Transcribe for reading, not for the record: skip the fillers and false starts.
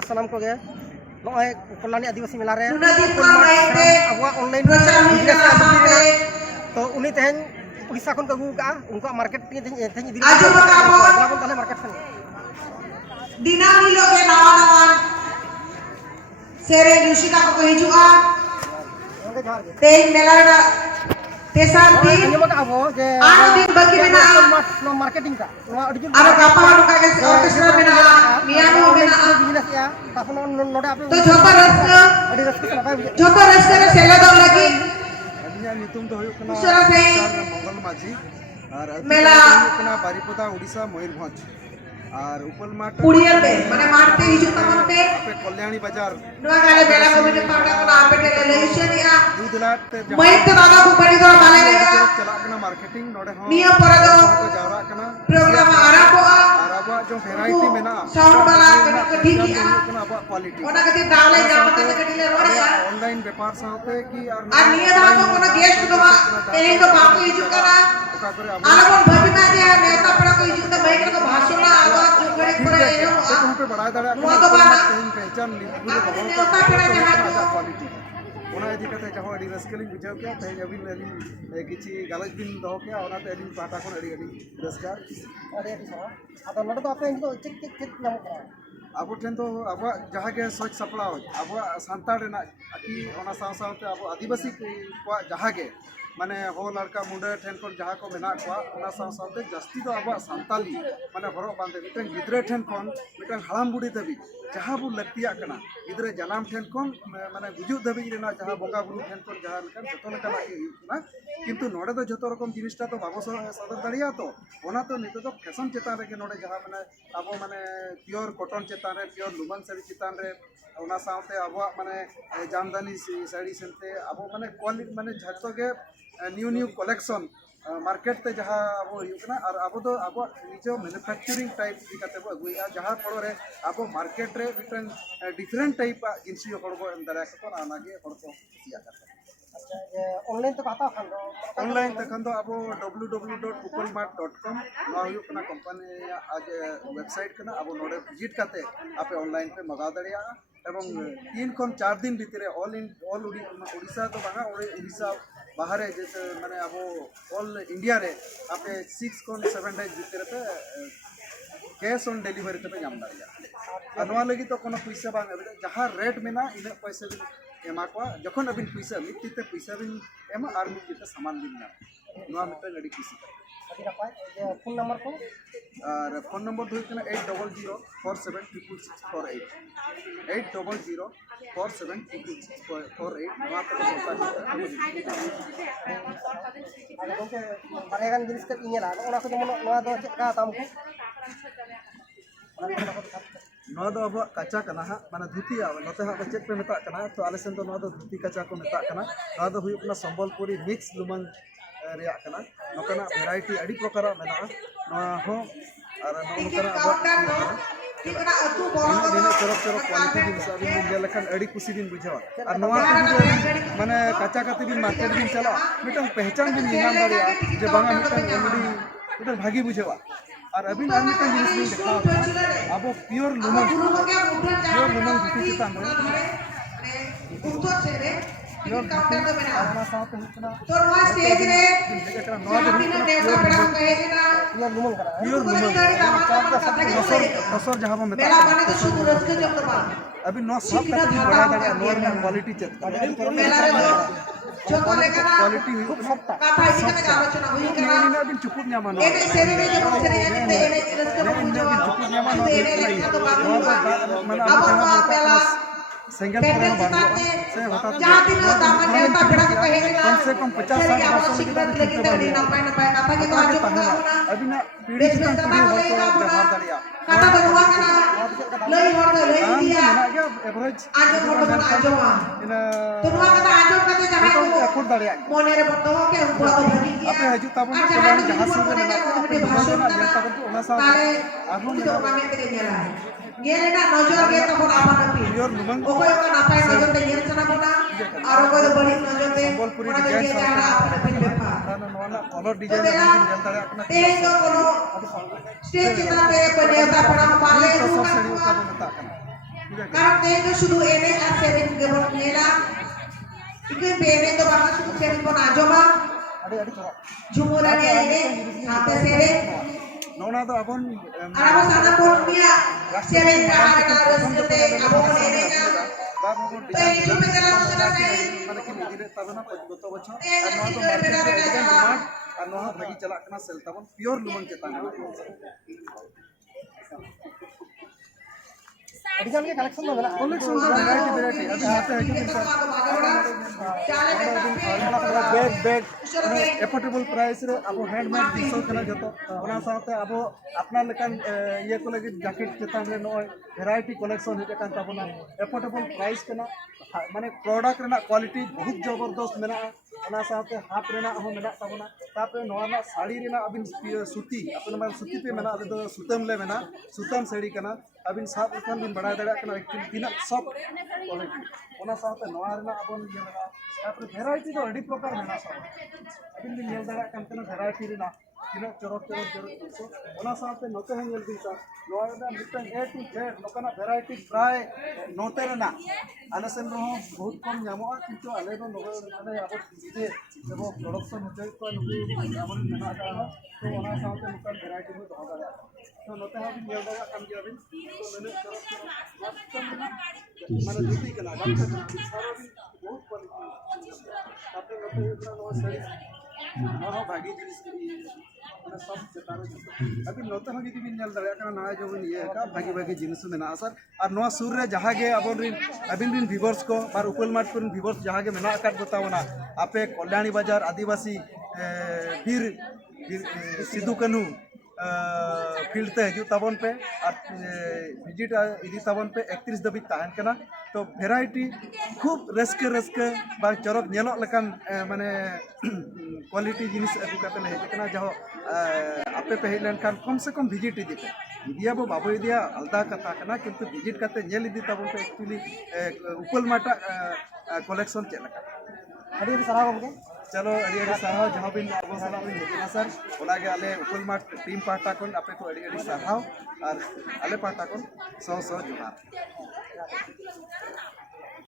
सनम को गे नॉय कल्याणी आदिवासी मेला रे अब ऑनलाइन तो उनी तेहन उड़ीसा खन को अगू का उनको मार्केट तेहन इदी ताले मार्केट सन दिना हिलो के नवा नवा सेरे ऋषिका को हिजुआ तेहन मेला तेसार दिन अन्य मका अबो जे आठ दिन बाकी मेना नो मार्केटिंग का नो अर्जुन आरो गापा नुका के ऑर्केस्ट्रा मेना मियानो मेना बिजनेस या तापन नोडे आपे तो झोता रस्का अडी रस्क नपाय बुझे झोता रस्का रे सेला दो लगी अलिया नितुम तो होयो कना उसरा से मंगल माझी और मेला कना बारीपदा ओडिसा मयूरभंज और उपल माट पुड़िया पे माने मारते हिजु तमन पे पे कल्याणी बाजार नुआ गाले बेला कमिटी पावडा कना आपे टे लेशनिया दूधलाट ते मयत दादा को बड़ी दो माले लेगा चला कना मार्केटिंग नोडे हो निया पर दो जावरा कना प्रोग्राम आराबोआ आराबा जो वैरायटी में ना साउंड वाला कटी की कना बा क्वालिटी ओना कति डाले जामते कटी ले रोड़े ऑनलाइन व्यापार साथे की और निया दादा को कोनो गेस्ट दो एने को बापू हिजु कना आलमन भबी ना जे नेता पड़ा को हिजु त बैठ को भाषण आवाज जो करे करे एनो पे बढ़ा दड़ा नुआ तो बाना पहचान पूरे नेता पड़ा जहां क्वालिटी ओना इदी कते जहो अडी रस्कलिंग बुझाव के ते अबिन अली किछि गलत बिन दहो के ओना ते अडी पाटा कोन अडी रस्कार अरे सो अतो नोडे तो आपे इनको चिक नाम करा अब ठेन तो अब जहाँ के सोच सपड़ा अब सानताड़ की ओना साव सावते अब आदिवासी को जहाँ के माने हो लड़का मुंडे ठेन को जहाँ को मेना को ओना साव सावते जस्ती तो अब सानताली माने हरो बांधे मिटन गिद्रे ठेन कोन मिटन हड़ाम बुढ़ी दबी जहाँ बु लक्तिया कना गिद्रे जनाम ठेन कोन माने गुजु दबी रेना जहाँ बोंगा बुरु ठेन कोन जहाँ लकन जतो लकना ना किंतु नोडे तो जतो रकम जिनिसटा तो बाबो सदर दड़िया तो ओना तो नितो तो फैशन चेतान रे नोडे जहाँ माने अब माने प्योर कॉटन चेतान रे प्योर लुमन साड़ी चेतान रे ओना सावते अब माने जामदानी साड़ी सेनते अब माने क्वालिटी माने जतो के न्यू कलेक्शन मार्केट ते जहाँ अब होना और अब तो अब निजो मैन्युफैक्चरिंग टाइप इकाते बो अगुया जहाँ पड़ो रे अब मार्केट रे मिटन डिफरेंट टाइप जिनिस हड़ बो एम दाड़ा को आनागे हड़ को सिया करते अच्छा ऑनलाइन तो खाता खान दो ऑनलाइन तखन तो अब www.upalmart.com ना हुयो कना कंपनी आज वेबसाइट कना अब नोडे विजिट करते आपे ऑनलाइन पे मंगा दड़िया एवं 3 खन 4 दिन भीतर ऑल ओडिशा तो बांगा ओडिशा बाहर जैसे माने अब ऑल इंडिया रे आपे 6 खन 7 डेज भीतर पे कैश ऑन डिलीवरी ते पे नाम दड़िया अनवा लगी तो कोनो पैसा बांग जहां रेट में ना इन पैसा एमा को जखन अबिन पैसा मित्ते पैसा बिन एमा आर मित्ते सामान बिन ना नवा मित्ते गडी किसी अभी नपाय जे फोन नंबर को और फोन नंबर तो इतना 8004766648 8004766648 नवा तो अरे गोके बारेगान जिनिस के इनेला ओना को जमन नवा दो का दाम को नवा दो अब कच्चा कना हा माने धुती नते हा चेक पे मेता कना तो आले सेन तो नवा दो धुती कच्चा को मेता कना नवा दो हुई अपना संबलपुरी मिक्स लुमन रिया कना नोकना वैरायटी अडी प्रकार मेना नवा हो और नोकना अब टिकना अतु बोलो दिन चरक क्वालिटी दिन सब दिन जे लखन अडी खुशी दिन बुझावा और नवा माने कच्चा कति दिन मार्केट दिन चला मिटन पहचान दिन नाम दड़िया जे बांगा मिटन एमडी मिटन भागी बुझावा और अभी नाम मिटन जिनिस दिन देखा अब प्योर लुमन धुती चितान रे उतो छेरे प्योर काउंटर तो बना अपना साथ हितना तो नवा स्टेज रे नवा बिना देवता बड़ा कहे ना ये लुमन करा प्योर लुमन कसर जहां में मेला बने तो शुद्ध रस के जब तो अभी नो सब का बड़ा दड़िया नॉर्मल क्वालिटी चेक मेला रे छोटो लेकर क्वालिटी हुई कथा इसी का आलोचना हुई करा ने अभी चुपुट न्यामा नो एने सेरे रे जो सेरे एने एने रस के ने चुपुट न्यामा नो एने तो बाबू माने अब मेला सिंगल पर बांधो से होता जाति नो दामन देवता बड़ा के कहे कम से कम 50-60 वर्ष लेकिन नपाय कथा के तो आज अभी ना पीढ़ी चितान पीढ़ी हो तो व्यवहार दड़िया कथा बनवा कना लई हर दो लई दिया ना गया एवरेज आज मोटो बन आजोमा इन तो नवा कथा आजो कते जहां को एकोर दड़िया मोने रे बतो के उनको तो भगी दिया आपे हजू ताबन कल्याणी जहां से में भाषण ना ये ताबन ओना सा आरो तो नामे के नेला गेले ना नजर के तो बड़ा आपन पी प्योर लुमन ओको को नापाय नजर ते गेल चना बना और ओको तो बड़ी नजर ते संबलपुरी ओना डिजाइन के जाना आपन पिन बेपा ना नोना कलर डिजाइन दिन जल दड़िया अपना ते तो कोनो स्टेज चित्रा पे को देवता पड़ा पाले तो सब साड़ी का बनता है Karena itu sudah enek asering gebon nela. Ikan bene itu bahkan sudah sering pun aja mah. Ada corak. Jumurannya ini sampai sering. Nona to abon Arabo sana pun dia sering kahar harus kete abon ini kan. Tapi cuma kalau sudah sering. মানে কি মিডিরে তাবে না গত বছর আর নয় তো মার্কেটে এখানে ডিমান্ড আর নয় ভাগি চালাক না সেল তাবন পিওর লুমন চেতান Ada kan collection lo benar. Collection तो वैरायटी अभी हाथे है कि बैग बैग एफोर्डेबल प्राइस रे अब हैंडमेड दिसो कना जतो ओना साथे अब अपना लेकन ये को लगी जैकेट चेतान रे नय वैरायटी कलेक्शन हे कन ताबना एफोर्डेबल प्राइस कना माने प्रोडक्ट रेना क्वालिटी बहुत जबरदस्त मेना ओना साथे हाफ रेना हो मेना ताबना तापे नोना साड़ी रेना अबिन सूती अपन माने सूती पे मेना अबे तो सुतम ले मेना सुतम साड़ी कना अबिन साफ लेकन बिन बड़ा दड़ा कना एक्चुअली तीना सब क्वालिटी ओना साथे नोआ रेना अपन ये मेना तापे वैरायटी तो अडी प्रकार मेना सब अबिन बिन नेल दड़ा कन कना वैरायटी रेना तीना चरक तो ओना साथे नोते हैं नेल बिन सा नोआ रेना मिटन ए टू जेड लोकना वैरायटी प्राय नोते रेना आले सेन रो बहुत कम ᱧᱟᱢᱚᱜᱼᱟ किंतु आले रो नोबे माने अब जे जब प्रोडक्शन होते को नुकु आबन मेना का तो ओना साथे नुकन वैरायटी में दो दादा तो नोते हम नेल दड़ा कम गया बिन तो मैंने चरक माने जुटी कना सारा दिन बहुत क्वालिटी आपने नोते इतना नो सही हां भागी जिनिस माने सब चेतारो अभी नोते हम जदी बिन नेल दड़ा कना ना जो बिन ये का भागी भागी जिनिस मेना सर और नोआ सुर रे जहां गे अबन रिन अबिन बिन व्यूअर्स को और उपल मार्ट को व्यूअर्स जहां गे मेना काट बतावना आपे कल्याणी बाजार आदिवासी वीर सिद्धू कन्हू फील्ड ते हजू ताबन पे और विजिट इदी ताबन पे 31 दबी ताहन कना तो वैरायटी खूब रस्के रस्के बा चरक नेलो लकन माने क्वालिटी जिनिस अगु काते ले कना जहो आपे पे हेलन खान कम से कम विजिट इदी पे इदिया बो बाबो इदिया अलदा कथा कना किंतु विजिट काते नेल इदी ताबन पे एक्चुअली उपल माटा कलेक्शन चेला Ada di sarang mungkin. चलो अड़ी अड़ी साराव जहाँ बिन आबो साला बिन हेजना सर ओलागे आले उपल मार्ट टीम पाटा कोन आपे को अड़ी अड़ी साराव और आले पाटा कोन सौ जोहार